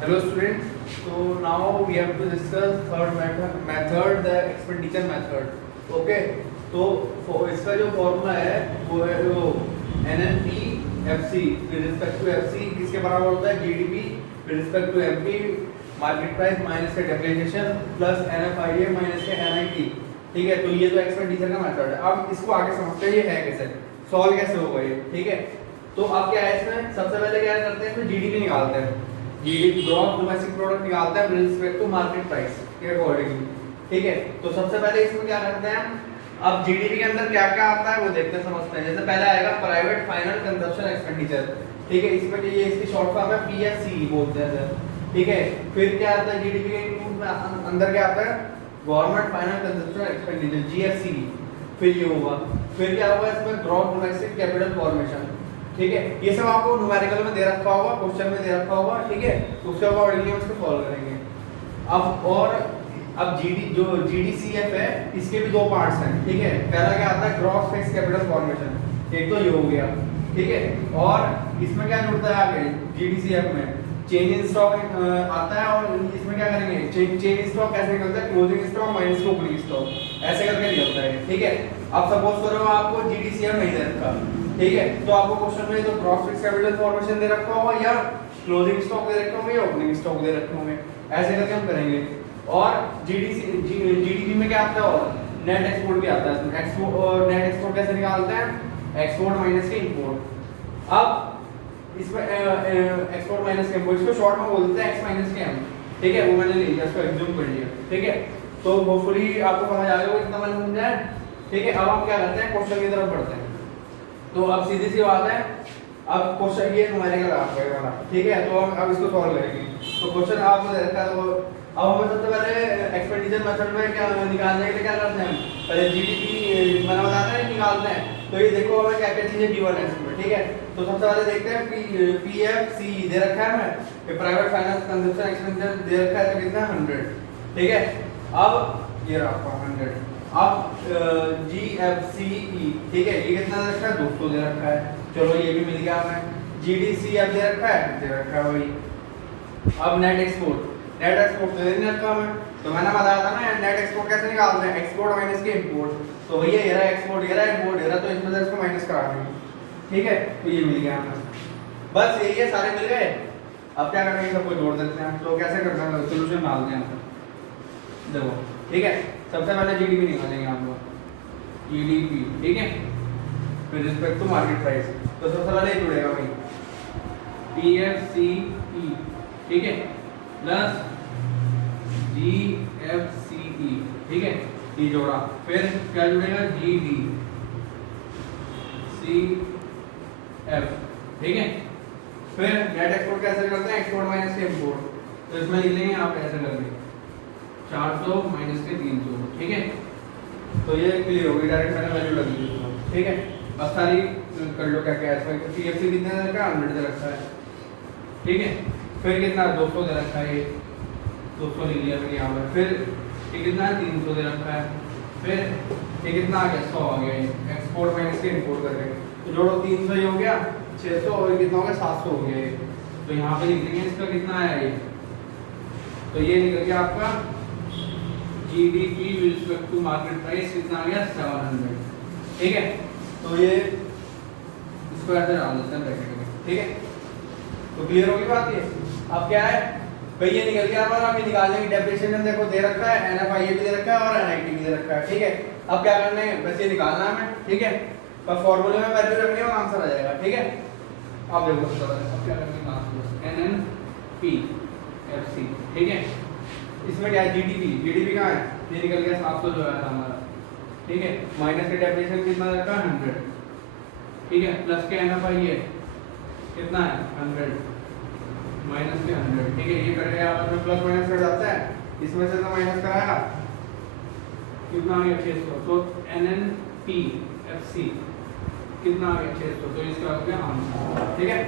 Hello students, so now we have to discuss third method, the expenditure method. Okay, तो इसका जो formula है वो है वो NNP/FC with respect to FC किसके बराबर होता है GDP with respect to MP market price minus का डेप्रिसिएशन प्लस NFIA माइनस के NIT। ठीक है, तो ये तो एक्सपेंडिचर का मेथड है। अब इसको आगे समझते हैं ये है कैसे, सॉल्व कैसे होगा ये। ठीक है, तो अब क्या है इसमें, सबसे पहले क्या करते हैं, इसमें जीडीपी निकालते हैं। जीडीपी ग्रॉस डोमेस्टिक प्रोडक्ट निकालते हैं with respect to market price के अकॉर्डिंगली। ठीक है, तो सबसे पहले इसमें क्या करते हैं, अब जीडीपी के अंदर क्या क्या आता है वो देखते हैं, समझते हैं। जैसे पहले आएगा प्राइवेट फाइनल कंजप्शन एक्सपेंडिचर। ठीक है, इसमें ये इसकी शॉर्ट फॉर्म है PFC बोलते हैं। ठीक है, फिर क्या आता है जीडीपी के अंदर क्या आता है, government final consumption expenditure GFC। फिर ये होगा, फिर क्या होगा इसमें ग्रॉस डोमेस्टिक कैपिटल फॉर्मेशन। ठीक है, ये सब आपको न्यूमेरिकल में दे रखा होगा, क्वेश्चन में दे रखा होगा। ठीक है, उसके अकॉर्डिंगली हम इसको सॉल्व करेंगे। अब GDCF है, इसके भी दो पार्ट्स हैं। ठीक है, पहला क्या आता है ग्रॉस फिक्स्ड कैपिटल फॉर्मेशन, एक तो ये हो गया। ठीक है, और इसमें क्या जुड़ता है आगे GDCF में चेंज इन स्टॉक आता है, और इसमें क्या करेंगे चेंज इन स्टॉक कैसे निकलता है, closing stock minus opening stock, ऐसे करके निकलता है। ठीक है, अब सपोज करो आपको GDCF नहीं दे रखा। ठीक है, तो आपको क्वेश्चन में तो ग्रॉस फिक्स्ड कैपिटल फॉर्मेशन दे रखा होगा या क्लोजिंग स्टॉक दे रखे होंगे या ओपनिंग स्टॉक दे रखे होंगे, ऐसे करके हम करेंगे। और जीडीपी में क्या आता है, और नेट एक्सपोर्ट भी आता है। एक्सपोर्ट और नेट एक्सपोर्ट कैसे निकालते हैं, एक्सपोर्ट माइनस के इंपोर्ट। अब इसमें एक्सपोर्ट माइनस के इंपोर्ट, इसको शॉर्ट में बोलते हैं एक्स माइनस के एम। ठीक है, वो मैंने ले लिया, इसको एग्ज्यूम कर लिया। ठीक है, तो होपफुली आपको समझ आ गया होगा, इतना मैंने समझा है। ठीक है, अब हम क्या करते हैं, क्वेश्चन की तरफ बढ़ते हैं। तो अब सीधी सी बात है, अब क्वेश्चन ये न्यूमेरिकल वाला। ठीक है, तो हम अब इसको सॉल्व करेंगे। तो क्वेश्चन आपको दे रखा है, तो अब हमें सबसे पहले एक्सपेंडिचर मेथड में क्या निकालने के लिए क्या करते हैं, पहले जीडीपी मैंने बताया था निकालते हैं। तो ये देखो हमें क्या क्या चीजें गिवन है इसमें। ठीक है, तो सबसे पहले देखते हैं PFC दे रखा है हमें, ये प्राइवेट फाइनेंस कंजप्शन एक्सपेंडिचर दे रखा है, तो कितना 100। ठीक है, अब ये रहा 100। अब GFCE, ठीक है, ये कितना दे रखा है, 200 दे रखा है। चलो ये भी मिल गया हमें। GDCF दे रखा है वही। अब नेट एक्सपोर्ट तो दे नहीं रखा हमें, तो मैंने बताया था ना नेट एक्सपोर्ट कैसे निकालते हैं, एक्सपोर्ट माइनस के इंपोर्ट। तो भैया ये रहा एक्सपोर्ट, ये रहा इंपोर्ट, ये रहा, तो इसमें से इसको माइनस करा देंगे। ठीक है, तो ये मिल गया हमें, बस यही है, सारे मिल गए। अब क्या करेंगे, सबको जोड़ देते हैं। तो कैसे करते हैं, सोल्यूशन डालते हैं देखो। ठीक है, सबसे पहले जीडीपी निकालेंगे हम लोग, जीडीपी। ठीक है, with respect to market price. तो सबसे पहले ये जुड़ेगा भाई PFCE। ठीक है, प्लस GFCE। ठीक है, ये जोड़ा, फिर क्या जुड़ेगा GDCF। ठीक है, फिर नेट एक्सपोर्ट कैसे करते हैं, एक्सपोर्ट माइनस के इंपोर्ट। तो इसमें लिख लेंगे आप ऐसे करके 400 माइनस के 300। ठीक है, तो ये क्लियर होगी, डायरेक्ट मैंने वैल्यू लगी है। ठीक है, अब सारी कर लो क्या क्या है। PFC कितने दे रखा है, 100 दे रखा है। ठीक है, फिर कितना 200 दे रखा है, ये 200 लिख लिया मैंने यहाँ पर। फिर ये कितना है, 300 दे रखा है। फिर ये कितना आ गया, 100 आ गया, ये एक्सपोर्ट माइनस के इंपोर्ट करके। तो जोड़ो 300 ये हो गया, 600 और कितना हो गया, 700 हो गया ये। तो यहाँ पे लिख लेंगे इसका कितना आया ये, तो ये निकल गया आपका GDP with respect to market price कितना आ गया, 700। ठीक है, तो ये इसको ऐसे डाल देते हैं ब्रैकेट में। ठीक है, तो क्लियर होगी बात ये। अब क्या है भाई, ये निकल गया हमारा। अभी निकालने की डेप्रिसिएशन देखो दे रखा है, NFIA भी दे रखा है और NIT भी दे रखा है। ठीक है, अब क्या करना है, बस ये निकालना है हमें। ठीक है, पर फॉर्मूले में वैल्यू रखनी है और आंसर आ जाएगा। ठीक है, अब देखो अब क्या करना है, NNPFC। ठीक है, इसमें क्या है, जीडीपी कहाँ है, ये निकल गया 700 जो है हमारा। ठीक है, माइनस के डेप्रिसिएशन कितना रखा है, 100। ठीक है, प्लस के NFIA कितना है, 100 माइनस के 100। ठीक है, ये करेगा आपस में प्लस माइनस कर जाता है, इसमें से तो माइनस कराया, कितना आ गया 600। तो NNPFC कितना आ गया, 600। तो इसका हो गया आंसर। ठीक है,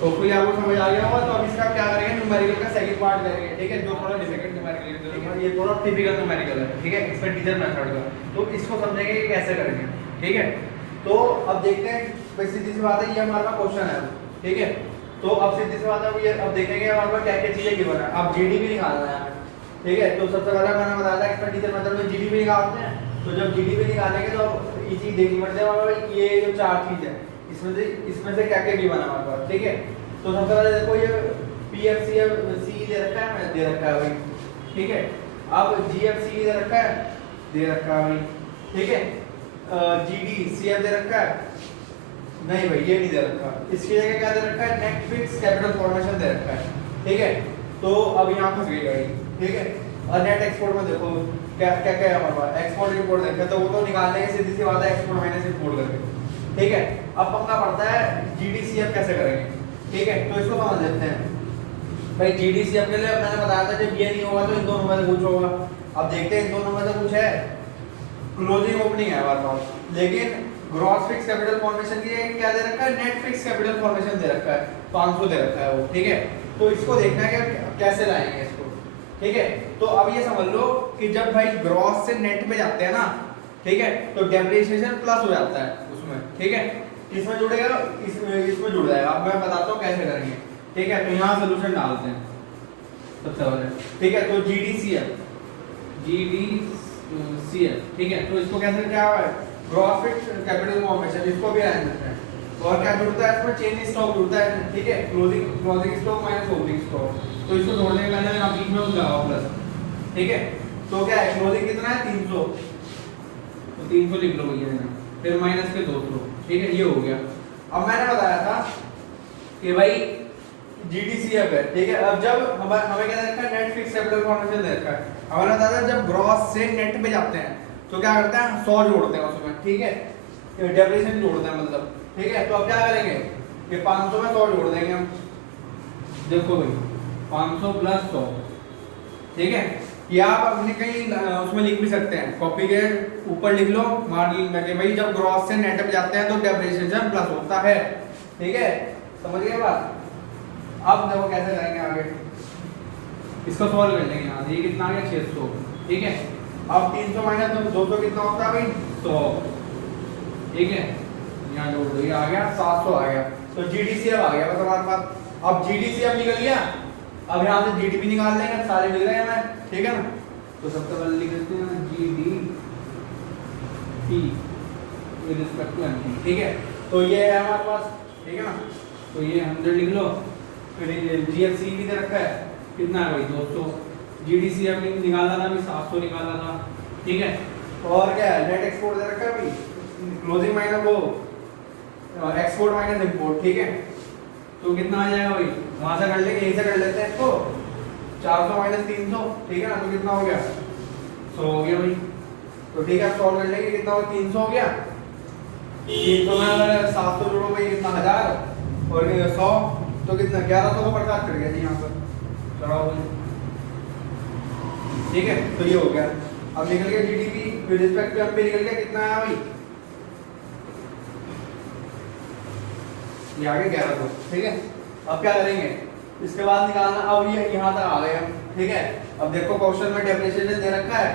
तो कोई आपको समझ आ गया होगा। तो अब इसका क्या करेंगे, न्यूमेरिकल का सेकंड पार्ट करेंगे। ठीक है, जो थोड़ा डिफिकल्ट न्यूमेरिकल है, ये थोड़ा टिपिकल न्यूमेरिकल है। ठीक है, एक्सपेंडिचर मेथड का, तो इसको समझेंगे कि कैसे करेंगे। ठीक है, तो अब देखते हैं, सीधी सी बात है, ये हमारा क्वेश्चन है। ठीक है, तो तो अब सीधी सी बात है, ये अब देखेंगे हमारे पास क्या क्या चीजें गिवन है। अब जीडीपी निकालना है, ठीक है। तो सबसे पहले मैंने बताया था एक्सपेंडिचर मेथड में जीडीपी निकालते हैं। तो जब जीडीपी निकालेंगे तो ये चीज देखनी पड़ती है हमारे पास, ये जो चार चीज है इसमें से क्या क्या गिवन है हमारे पास, ठीक है। तो सबसे पहले देखो ये पीएफसी दे रखा है, दे रखा है भाई, ठीक है। अब जीएफसी दे रखा है, दे रखा है भाई, ठीक है। जीडीसीएफ दे रखा है, नहीं भाई ये नहीं दे रखा। इसकी जगह क्या दे रखा है, नेट फिक्स कैपिटल फॉर्मेशन दे रखा है, ठीक है। तो अब यहाँ फंस गई गाड़ी, ठीक है। और नेट एक्सपोर्ट में देखो क्या क्या क्या है हमारे पास, एक्सपोर्ट इंपोर्ट देखते हैं, तो वो तो निकालने की सीधी सी बात है, एक्सपोर्ट माइनस इंपोर्ट करके, ठीक है। अब पंगा पड़ता है जीडीसीएफ कैसे करेंगे, ठीक है। तो इसको समझ लेते हैं भाई। जीडीसीएफ के लिए मैंने बताया था जब ये नहीं होगा तो इन दोनों में से कुछ होगा। अब देखते हैं इन दोनों में से कुछ है, क्लोजिंग ओपनिंग है हमारे पास, लेकिन ग्रॉस फिक्स कैपिटल फॉर्मेशन की क्या दे रखा है, नेट फिक्स कैपिटल फॉर्मेशन दे रखा है, 500 दे रखा है वो, ठीक है। तो इसको देखना है कि कैसे लाएंगे इसको, ठीक है। तो अब ये समझ लो कि जब भाई ग्रॉस से नेट में जाते हैं ना, ठीक है, तो डेप्रिसिएशन प्लस हो जाता है उसमें, ठीक है। इसमें जुड़ेगा, इसमें जुड़ जाएगा। अब मैं बताता हूँ कैसे करेंगे, ठीक है। तो यहाँ सोल्यूशन डालते हैं सबसे पहले, ठीक है। तो जीडीसीएफ, ठीक है। तो इसको कैसे, क्या है, ग्रॉस फिक्स कैपिटल फॉर्मेशन, इसको भी आने देते हैं। और क्या जुड़ता है इसमें, चेंज स्टॉक जुड़ता है, ठीक है। Closing stock minus opening stock, तो इसको जोड़ने के पहले आप बीच में लगाओ प्लस, ठीक है। तो क्या है, क्लोजिंग कितना है 300, तो 300 लिख लो भैया, फिर माइनस के 200, ठीक है। ये हो गया। अब मैंने बताया था कि भाई जीडीसीएफ है, ठीक है। अब जब हमें क्या रखा है, नेट फिक्स कैपिटल फॉर्मेशन दे रखा है। हमारा बताया था जब ग्रॉस से नेट में जाते हैं तो क्या करते हैं, 100 जोड़ते हैं उसमें, ठीक है। डेप्रिसिएशन जोड़ते हैं मतलब, ठीक है। तो अब क्या करेंगे, ये 500 में 100 जोड़ देंगे हम। देखो भाई 500 प्लस 100, ठीक है। या आप अपने कहीं उसमें लिख भी सकते हैं, कॉपी के ऊपर लिख लो मार्जिन में कि भाई जब ग्रॉस से नेट में जाते हैं तो डेप्रिसिएशन प्लस होता है, ठीक है। समझ गए बात। अब देखो कैसे करेंगे आगे, इसको सॉल्व कर लेंगे। यहाँ ये कितना आ गया 600, ठीक है। अब 300 माइनस 200 कितना होता है भाई, 100, ठीक है। यहाँ जोड़ दो, ये आ गया 700 आ गया। तो जीडीसीएफ आ गया बस हमारे पास। अब जीडीसीएफ निकल गया, अब यहाँ से जीडीपी निकाल लेंगे, सारे मिल गए हमें, ठीक है ना। तो सबसे पहले लिख देते हैं GDP with respect to MP, ठीक है। तो ये है हमारे पास, ठीक है ना। तो ये 100 लिख लो, फिर जीएफसी भी दे रखा है, कितना है भाई 200। जीडीसीएफ निकाला था, 700 निकाला था, ठीक है। और क्या है, नेट एक्सपोर्ट दे रखा है भाई, क्लोजिंग माइनस वो एक्सपोर्ट माइनस इंपोर्ट, ठीक है। तो कितना आ जाएगा भाई, वहां से कर लेंगे, यहीं से कर लेते हैं इसको, 400 माइनस 300, ठीक है ना। तो कितना हो गया, 100 हो गया भाई। तो ठीक है, सॉल्व कर लेंगे, कितना हो, 300 हो गया। 300 में 700 जोड़ो भाई, कितना 1000, और 100 तो कितना 1100 को 50 कर गया जी यहाँ पर, चढ़ाओ भाई, ठीक है। तो ये हो गया। अब निकल गया GDP with respect to MP, निकल गया कितना है भाई, ये आगे 1100, ठीक है। अब क्या करेंगे, इसके बाद निकालना, अब ये यहाँ तक आ गए हम, ठीक है। अब देखो क्वेश्चन में डेप्रिसिएशन दे रखा है,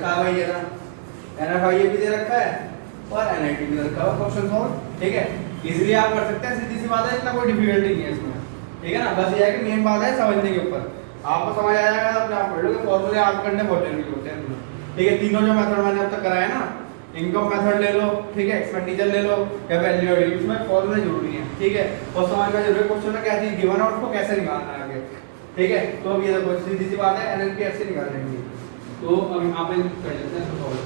भाई ये ना, एनएफआईए भी दे रखा है और एनआईटी भी दे रखा है, क्वेश्चन सॉल्व, ठीक है। इजीली आप कर सकते हैं, सीधी सी बात है, इतना कोई डिफिकल्टी नहीं है इसमें, ठीक है ना। बस ये है कि मेन बात है समझने के ऊपर, आपको समझ आ जाएगा, अपने आप पढ़ लोगे, फॉर्मूले आप करने बहुत जरूरी होते हैं, ठीक है। तीनों जो मेथड मैंने अब तक कराया ना, इनकम मेथड ले लो, ठीक है, एक्सपेंडिचर ले लो या वैल्यू एडिशन, इसमें फॉर्मूले जरूरी है, ठीक है। और समझना जरूरी क्वेश्चन में क्या चीज गिवन है उसको कैसे निकालना है आगे, ठीक है। तो अब ये देखो सीधी सी बात है, एनएनपीएफ से निकाल लेंगे। तो अब यहाँ पे कर लेते हैं सॉल्व,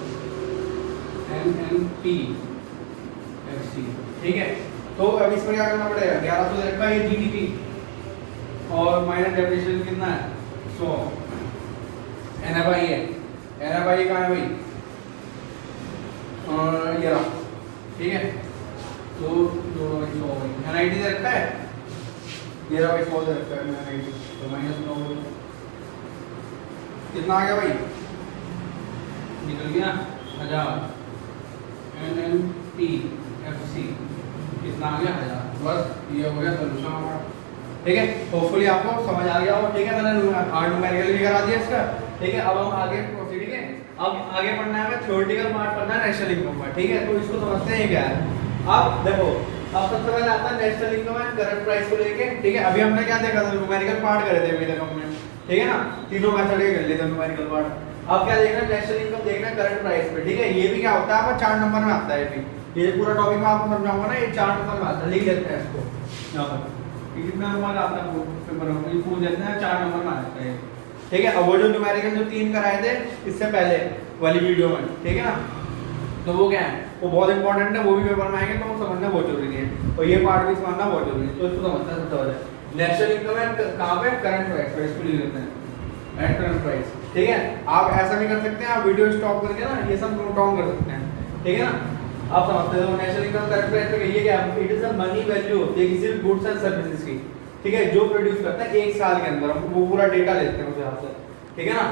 एनएनपीएफसी, ठीक है। तो अब इसमें क्या करना पड़ेगा, 1100 दे रखा है ये जीडीपी, और माइनस डेप्रिसिएशन कितना है 100, एनएफआईए कहाँ है भाई, और ये रहा, ठीक है। तो जोड़ो भाई 100, एनआईटी दे रखा है, ये रहा भाई 100 दे रखा है एनआईटी, तो माइनस 9 कितना आ गया भाई, निकल गया 1000। एनएनपीएफसी कितना आ गया 1000, बस ये हो गया सोल्यूशन हमारा, ठीक है। होपफुली आपको समझ आ गया हो, ठीक है। मैंने हार्ड न्यूमेरिकल भी करा दिया इसका, ठीक है। अब हम आगे प्रोसीड, ठीक है। अब आगे पढ़ना है हमें थ्योरेटिकल पार्ट पढ़ना है नेशनल इनकम का, ठीक है। तो इसको समझते हैं क्या है। अब देखो अब सबसे पहले आता है national income and current price को लेके, ठीक है। अभी हमने क्या देखा था, न्यूमेरिकल पार्ट करे थे अभी तक हमने, ठीक है ना, तीनों मेथड के कर लिए थे न्यूमेरिकल पार्ट। अब क्या देखना है, नेशनल इनकम देखना है करंट प्राइस पे, ठीक है। ये भी क्या होता है आपका 4 नंबर में आता है, ये पूरा टॉपिक मैं आपको समझाऊंगा ना, ये 4 नंबर में आता है, लिख लेते हैं इसको यहाँ पर, कितना नंबर आता है पेपर में, ये पूछ लेते हैं 4 नंबर में आता है, ठीक है। अब वो जो न्यूमेरिकल जो 3 कराए थे इससे पहले वाली वीडियो में, ठीक है ना, तो वो क्या है, वो बहुत इंपॉर्टेंट है, वो भी पेपर में आएंगे तो वो समझना बहुत जरूरी है, और ये पार्ट भी समझना बहुत जरूरी है, तो इसको समझना है सबसे पहले। नेशनल इनकम एंड कहाँ पे, करंट प्राइस पे, इसको लिख लेते हैं एट करंट प्राइस, ठीक है। आप ऐसा भी कर सकते हैं, आप वीडियो स्टॉप करके ना ये सब नोट डाउन कर सकते हैं, ठीक है ना। आप समझते हो नेशनल इनकम करंट प्राइस पे ये क्या है, it is the money value होती है किसी भी गुड्स एंड सर्विसेज की, ठीक है, जो प्रोड्यूस करता है 1 साल के अंदर, हम वो पूरा डेटा लेते हैं उस हिसाब से, ठीक है ना।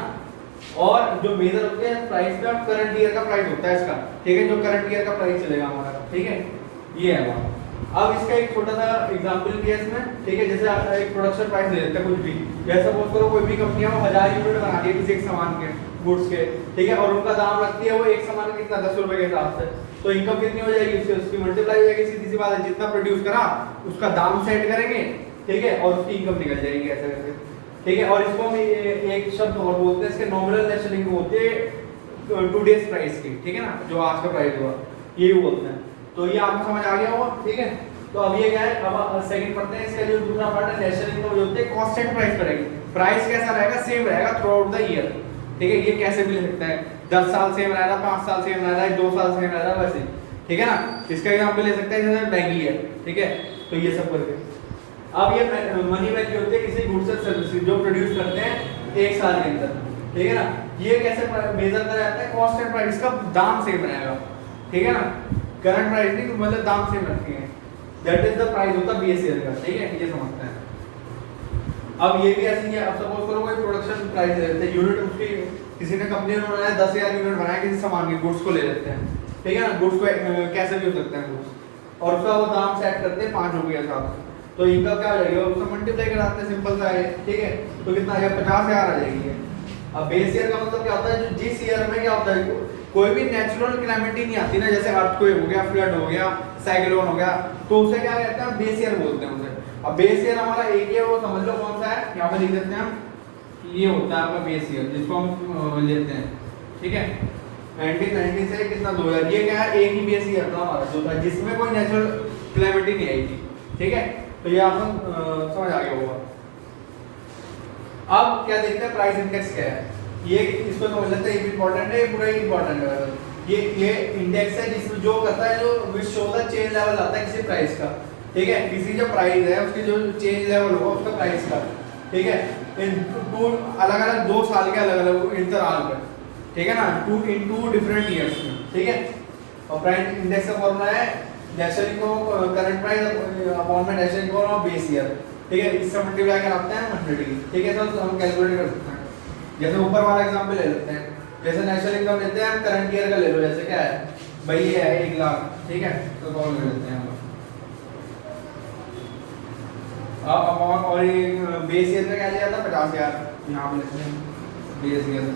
और जो मेजर होते हैं प्राइस का, करंट ईयर का प्राइस होता है इसका, ठीक है, जो करंट ईयर का प्राइस चलेगा हमारा, ठीक है, ये है वो। अब इसका एक छोटा सा एग्जांपल भी है इसमें, ठीक है, जैसे एक प्रोडक्शन प्राइस ले लेते हैं कुछ भी, जैसे सपोज करो कोई भी कंपनी है वो 1000 यूनिट बना रही है किसी एक सामान के, गुड्स के, ठीक है, और उनका दाम लगती है वो एक सामान का कितना 10 रुपए के हिसाब से, तो इनकम कितनी हो जाएगी उससे, उसकी मल्टीप्लाई हो जाएगी, सीधी सी बात है, जितना प्रोड्यूस करा उसका दाम सेट करेंगे, ठीक है, और उसकी इनकम निकल जाएगी ऐसे करके, ठीक है। और इसको हम एक शब्द और बोलते हैं, इसके नॉमिनल नेशनल इनकम होती है टुडेस प्राइस की, ठीक है ना, जो आज का प्राइस हुआ ये बोलते हैं। तो ये आपको समझ आ गया होगा, ठीक है। तो अब ये क्या है, अब सेकंड पढ़ते हैं, इसका जो दूसरा पार्ट है नेशनल इनकम जो होती है कांस्टेंट प्राइस पर रहेगी, प्राइस कैसा रहेगा, सेम रहेगा थ्रू आउट द ईयर, ठीक है। ये कैसे भी ले सकते हैं, 10 साल सेम रह रहा, 5 साल सेम रह रहा है, 2 साल सेम रह रहा है, वैसे, ठीक है ना। इसका एग्जांपल ले सकते हैं जैसे मैगी है, ठीक है, तो ये सब करके। अब ये मनी वैल्यू होती है किसी गुड्स एंड सर्विसेज जो प्रोड्यूस करते हैं 1 साल के अंदर, ठीक है ना। ये कैसे मेजर करा जाता है, कांस्टेंट प्राइस का दाम सेम रहेगा, ठीक है ना, करंट प्राइस नहीं, मतलब दाम सेम रखते हैं, दैट इज द प्राइस होता है बेस ईयर का, ठीक है, ये समझते हैं। अब ये भी ऐसे ही है, अब सपोज करो कोई प्रोडक्शन प्राइस ले लेते हैं, यूनिट उसकी किसी ने कंपनी ने बनाया 10,000 यूनिट बनाया किसी सामान के, गुड्स को ले लेते हैं, ठीक है ना, गुड्स को कैसे भी हो सकते हैं गुड्स, और उसका वो दाम सेट करते हैं 5 रुपये के हिसाब से, तो इनका क्या हो जाएगा, उसको मल्टीप्लाई कराते हैं, सिंपल सा है, ठीक है, तो कितना आ जाएगा, 50,000 आ जाएगी। अब बेस ईयर का मतलब क्या होता है, जो जिस ईयर में क्या होता है, कोई भी नेचुरल क्लैमिटी नहीं आती ना, जैसे अर्थक्वेक हो गया, फ्लड हो गया, साइक्लोन हो गया, तो उसे क्या कहते हैं, बेस ईयर बोलते हैं उसे। अब बेस ईयर हमारा एक ही है, वो समझ लो कौन सा है, यहाँ पे लिख देते हैं, ये होता है आपका बेस ईयर, जिसको हम लेते हैं, ठीक है, 1990 से कितना 2000, ये क्या है, एक ही बेस ईयर था हमारा जो था, जिसमें कोई नेचुरल क्लैमिटी नहीं आई थी, ठीक है। तो ये आपको समझ आ गया होगा। अब क्या देखते हैं, प्राइस इंडेक्स क्या है, ये इसको समझ लेते हैं, ये इंपॉर्टेंट है, ये पूरा ही इंपॉर्टेंट है। ये इंडेक्स है जिसमें जो करता है, जो which show the change level आता है किसी प्राइस का, ठीक है, किसी जो प्राइस है उसकी जो चेंज लेवल होगा उसका प्राइस का, ठीक है, इन टू अलग अलग 2 साल के अलग अलग इंटरवल पे, ठीक है ना, इन टू डिफरेंट ईयर्स में, ठीक है। और प्राइस इंडेक्स का फॉर्मूला है national income current price upon में national income of base year, ठीक है, इससे मल्टीप्लाई कराते हैं 100, ठीक है, तो हम कैलकुलेट कर सकते हैं। जैसे ऊपर वाला एग्जांपल ले लेते हैं, जैसे नेशनल इनकम लेते हैं, करंट ईयर का ले लो, जैसे क्या है भाई, ये है 1 लाख, ठीक है, तो कॉल कर लेते हैं हम, अपॉन, और ये बेस ईयर में क्या लिया था 50,000, यहाँ पे लेते हैं बेस ईयर,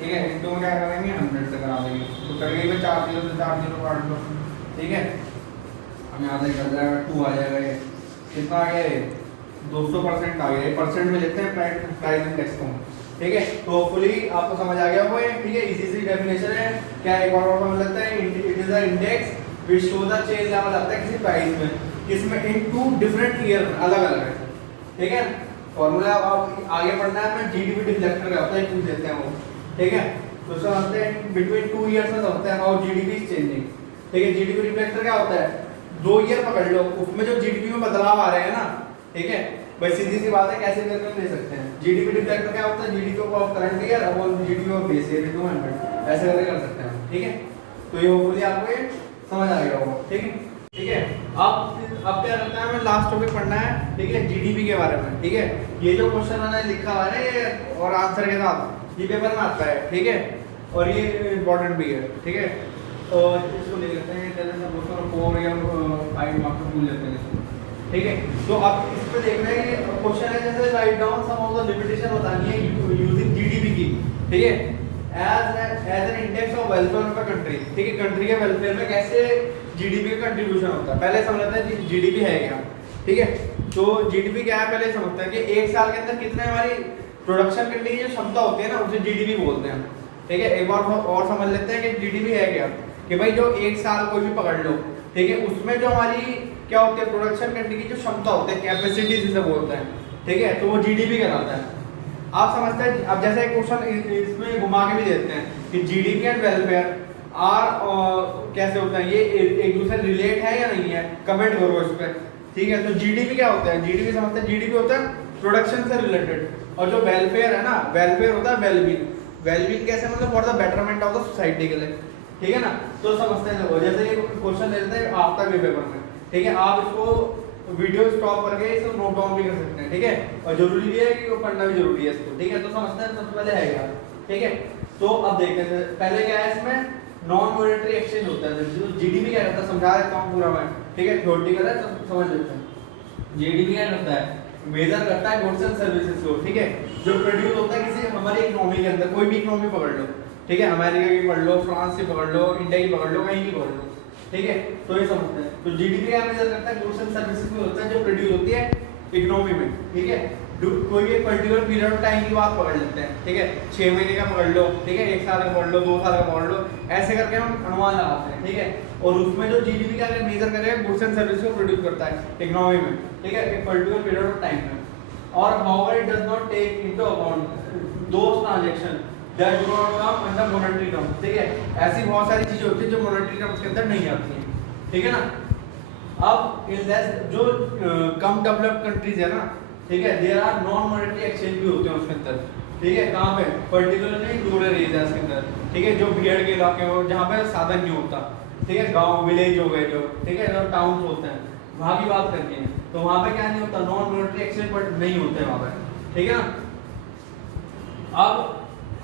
ठीक है, इनको क्या करेंगे 100 से करा देंगे, तो कर गई में 4 0 से 4 0 काट लो, ठीक है, हम यहाँ से कर जाएगा 2 आ जाएगा, ये कितना आ गया, ये 200% आ गया, ये परसेंट में लेते हैं प्राइस इंडेक्स को, ठीक है। तो होपफुली आपको समझ आ गया होगा, ठीक है, इजी सी डेफिनेशन है, क्या एक और समझ लेते हैं, it is the index which show the change level आता है किसी प्राइस में, किसमें इन टू डिफरेंट ईयर अलग अलग है, ठीक है। फॉर्मूला आप आगे पढ़ना है, मैं जीडीपी डिफ्लेक्टर का होता है, पूछ देते हैं वो, ठीक है, तो उसका मतलब है बिटवीन 2 इयर्स में होता है हाउ जीडीपी इज चेंजिंग, ठीक है। जीडीपी डिफ्लेक्टर क्या होता है, 2 ईयर पकड़ लो, उसमें जो जीडीपी में बदलाव आ रहे हैं ना, ठीक है भाई, सीधी सी बात है, कैसे करके ले सकते हैं, जीडीपी डिफ्लेक्टर क्या होता है, GDP of current year upon GDP of base year into 100, ऐसे करके कर सकते हैं, ठीक है। तो ये होपफुली आपको ये समझ आ गया होगा, ठीक है, ठीक है। अब क्या करना है, हमें लास्ट टॉपिक पढ़ना है, ठीक है, जीडीपी के बारे में, ठीक है। ये जो क्वेश्चन मैंने लिखा हुआ है ना, ये और आंसर के साथ ये पेपर में आता है, ठीक है, और ये इंपॉर्टेंट भी है, ठीक है। तो इसको ले लेते हैं, जैसे सपोज करो 4 या 5 मार्क्स में पूछ लेते हैं इसको, ठीक है। तो अब इस पे देखना है, क्वेश्चन है जैसे write down some of the limitation बतानी है यूजिंग जीडीपी की, ठीक है, as an index of welfare of a country, ठीक है, कंट्री के वेलफेयर में कैसे जीडीपी का कंट्रीब्यूशन होता है। पहले समझ लेते हैं जीडीपी है क्या, ठीक है। तो जीडीपी क्या है पहले समझते हैं कि एक साल के अंदर कितने हमारी प्रोडक्शन करने की जो क्षमता होती है ना उसे जीडीपी बोलते हैं, ठीक है। एक बार और समझ लेते हैं कि जीडीपी है क्या, कि भाई जो एक साल कोई भी पकड़ लो, ठीक है, उसमें जो हमारी क्या होती है प्रोडक्शन करने की जो क्षमता होती है, कैपेसिटी जिसे बोलते हैं, ठीक है, तो वो जीडीपी कहलाता है। आप समझते हैं, अब जैसे एक क्वेश्चन इसमें घुमा के भी देते हैं कि जीडीपी एंड वेलफेयर आर कैसे होता है, ये एक दूसरे रिलेट है या नहीं है, कमेंट करो इस पर, ठीक है। तो जीडीपी क्या होता है, जीडीपी समझते हैं, जीडीपी होता है प्रोडक्शन से रिलेटेड, और जो वेलफेयर है ना, वेलफेयर होता है वेलबींग। वेलबींग कैसे, मतलब for the betterment of the society के लिए, ठीक है ना। तो समझते हैं, जैसे ये क्वेश्चन लेते हैं आपका भी पेपर में, ठीक है, आप इसको वीडियो स्टॉप करके इसको नोट डाउन भी कर सकते हैं, ठीक है, और जरूरी भी है कि वो पढ़ना भी जरूरी है इसको, ठीक है। तो समझते हैं सबसे पहले है क्या, ठीक है। तो अब देखते हैं पहले क्या है, इसमें नॉन मॉनेटरी एक्सचेंज होता है, जो जीडीपी क्या रहता है समझा देता हूँ पूरा मैं, ठीक है, थ्योरेटिकल है तो समझ लेते हैं। जीडीपी क्या करता है, मेजर करता है गुड्स एंड सर्विसेज को, ठीक है, जो प्रोड्यूस होता है किसी हमारी इकोनॉमी के अंदर, कोई भी इकोनॉमी पकड़ लो, ठीक है, अमेरिका की पकड़ लो, फ्रांस की पकड़ लो, इंडिया की पकड़ लो, कहीं की पकड़ लो, ठीक है। तो ये समझते हैं, तो जीडीपी क्या मेजर करता है गुड्स एंड सर्विसेज में होता है जो प्रोड्यूस होती है इकोनॉमी में, ठीक है। कोई भी पर्टिकुलर पीरियड ऑफ टाइम की बात पकड़ लेते हैं, ठीक है, 6 महीने का पकड़ लो, ठीक है, 1 साल का पकड़ लो, 2 साल का पकड़ लो, ऐसे करके हम अनुमान लगाते हैं, ठीक है। और उसमें जो जीडीपी का मेजर करेगा गुड्स एंड सर्विसेज को प्रोड्यूस करता है इकोनॉमी में, ठीक है, एक पर्टिकुलर पीरियड ऑफ टाइम में। और however it does not take into account those transaction that do not come under monetary terms, ठीक है। ऐसी बहुत सारी चीजें होती हैं जो मॉनेटरी टर्म्स के अंदर नहीं आती हैं, ठीक है ना। अब इन जो कम डेवलप्ड कंट्रीज है ना, ठीक है, there are non monetary exchange भी होते हैं उसके अंदर, ठीक है, कहाँ पे, पर्टिकुलरली रूरल एरियाज के अंदर, ठीक है, जो भीड़ के इलाके हो जहाँ पे साधन नहीं होता, ठीक है, गांव विलेज हो गए जो, ठीक है, जो टाउन्स होते हैं वहाँ की बात करनी है, तो वहाँ पे क्या नहीं होता, नॉन मॉनेटरी एक्सचेंज बट नहीं होते वहाँ पे, ठीक है ना। अब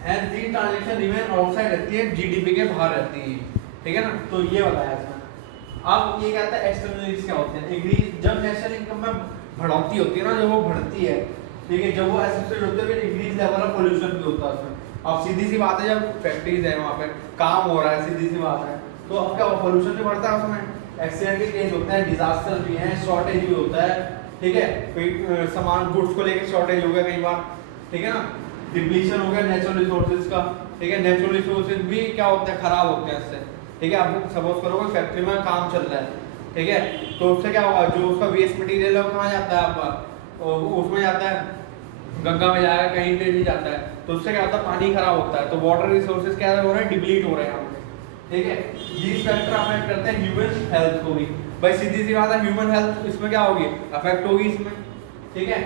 as the transaction remain outside रहती है, जीडीपी के बाहर रहती है, ठीक है ना। तो ये बताया इसमें। अब ये कहता है एक्सटर्नलिटीज क्या होते हैं, इंक्रीज, जब नेशनल इनकम में बढ़ोतरी होती है ना, जब वो बढ़ती है, ठीक है, जब वो एसोसिएट होते हैं, फिर इंक्रीज लेवल ऑफ पोल्यूशन भी होता है उसमें। अब सीधी सी बात है, जब फैक्ट्रीज है वहाँ पे काम हो रहा है, सीधी सी बात है, तो अब क्या पोल्यूशन भी बढ़ता है उसमें, एक्सीडेंट के केस होते हैं, डिजास्टर भी हैं, शॉर्टेज भी होता है, ठीक है, कोई सामान गुड्स को लेकर शॉर्टेज हो गया कई बार, ठीक है ना, डिप्लीशन हो गया नेचुरल रिसोर्सेज का, ठीक है, नेचुरल रिसोर्सेज भी क्या होते हैं, खराब होते हैं इससे, ठीक है। आप सपोज करो कोई फैक्ट्री में काम चल रहा है, ठीक है, तो उससे क्या होगा, जो उसका वेस्ट मटेरियल है वो कहाँ जाता है आपका, उसमें जाता है गंगा में जाएगा, कहीं पे भी जाता है, तो उससे क्या होता है, पानी खराब होता है, तो वाटर रिसोर्सेज क्या हो रहे हैं, डिप्लीट हो रहे हैं यहाँ पे, ठीक है। दीस फैक्टर अफेक्ट करते हैं ह्यूमन हेल्थ को भी, भाई सीधी सी बात है, ह्यूमन हेल्थ इसमें क्या होगी, अफेक्ट होगी इसमें, ठीक है।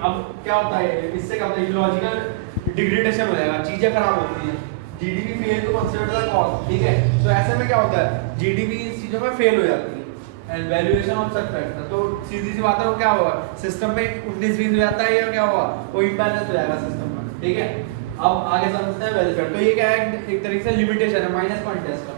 अब क्या होता है, इससे क्या होता है, इकोलॉजिकल डिग्रेडेशन हो जाएगा, चीजें खराब होती हैं, GDP fail to consider the cost, ठीक है। तो ऐसे में क्या होता है, जीडीपी इस चीजों में फेल हो जाती है and valuation of such factor, तो सीधी सी बात है, वो क्या होगा, सिस्टम में 19-20 हो जाता है, या क्या होगा, वो इम्बैलेंस हो जाएगा सिस्टम में, ठीक है। अब आगे समझते हैं वेलफेयर। तो ये क्या है, एक तरीके से लिमिटेशन है, माइनस पॉइंट है इसका।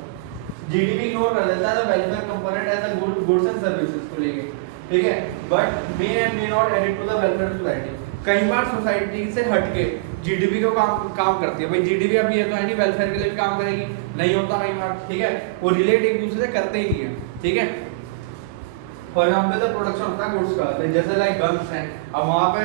जीडीपी इग्नोर कर देता है welfare component as a goods and services को लेके, ठीक है, but may and may not added to the welfare society. कई बार सोसाइटी से हटके जीडीपी को काम करती है, भाई जीडीपी अभी ये तो है नहीं वेलफेयर के लिए भी काम करेगी, नहीं होता कई बार, ठीक है, वो रिलेट एक दूसरे से करते ही नहीं है, ठीक है। फॉर एग्जांपल द प्रोडक्शन होता है गुड्स का, जैसे लाइक गन्स हैं, अब वहाँ पे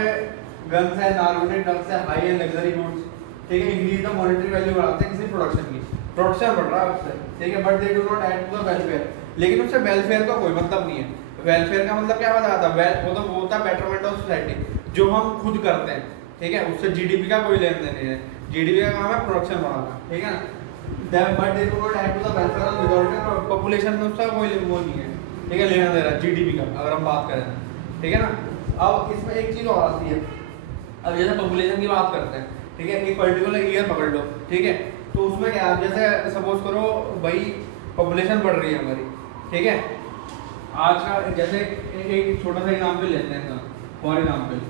गन्स है, नार्कोटिक ड्रग्स है, हाई एंड लग्जरी गुड्स, ठीक है, इंक्रीज द मॉनेटरी वैल्यू बढ़ाते हैं किसी प्रोडक्शन की, प्रोडक्शन बढ़ रहा है उससे, ठीक है, but they do not add to the welfare, लेकिन उससे वेलफेयर का कोई मतलब नहीं है। वेलफेयर का मतलब क्या बताया था, वो तो होता है बेटरमेंट ऑफ सोसाइटी, जो हम खुद करते हैं, ठीक है, उससे जीडीपी का कोई लेन देन नहीं है, जीडीपी का काम है प्रोडक्शन बढ़ाना, ठीक है ना, but they do not add to the welfare of resorted population में उसका कोई वो नहीं है, ठीक है, लेना दे रहा है जीडीपी का अगर हम बात करें, ठीक है ना। अब इसमें एक चीज और आती है, अब जैसे पॉपुलेशन की बात करते हैं, ठीक है, एक पर्टिकुलर ईयर पकड़ लो, ठीक है, तो उसमें क्या, जैसे सपोज करो भाई पॉपुलेशन बढ़ रही है हमारी, ठीक है, आज का जैसे एक छोटा सा एग्जाम्पल लेते हैं फॉर एग्जाम्पल,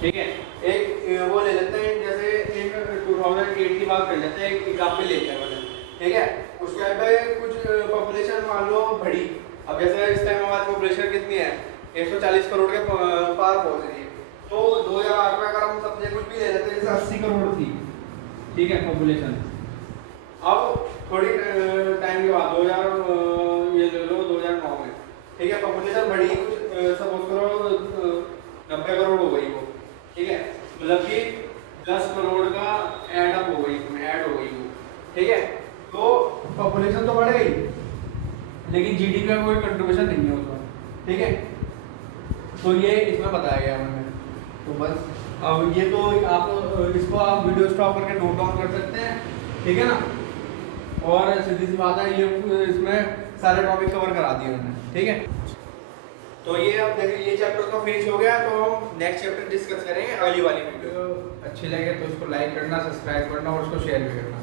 ठीक है, एक वो ले लेते हैं, जैसे एक 2008 की बात कर लेते हैं, एक एग्जाम्पल लेते हैं, ठीक है, उस टाइम पे कुछ पॉपुलेशन मान लो बढ़ी, अब जैसे इस टाइम हमारी पॉपुलेशन कितनी है, 140 करोड़ के पार पहुंच रही है, तो 2008 में अगर हम समझे कुछ भी ले लेते हैं, जैसे 80 करोड़ थी, ठीक है, पॉपुलेशन, अब थोड़ी टाइम के बाद ठीक है, पॉपुलेशन बढ़ी कुछ सपोज करो 90 करोड़ हो गई वो, ठीक है, मतलब कि 10 करोड़ का ऐड अप हो गई, ऐड हो गई वो, ठीक है, तो पॉपुलेशन तो बढ़ गई लेकिन जीडीपी का कोई कंट्रीब्यूशन नहीं है उसमें, ठीक है, तो ये इसमें बताया गया मैंने। तो बस अब ये तो आप इसको आप वीडियो स्टॉप करके नोट डाउन कर सकते हैं, ठीक है ना, और सीधी सी बात है ये इसमें सारे टॉपिक कवर करा दिए मैंने, ठीक है। तो ये अब देखिए ये चैप्टर तो फिनिश हो गया, तो हम नेक्स्ट चैप्टर डिस्कस करेंगे अगली वाली वीडियो। अच्छी लगे तो इसको लाइक करना, सब्सक्राइब करना और उसको शेयर भी करना।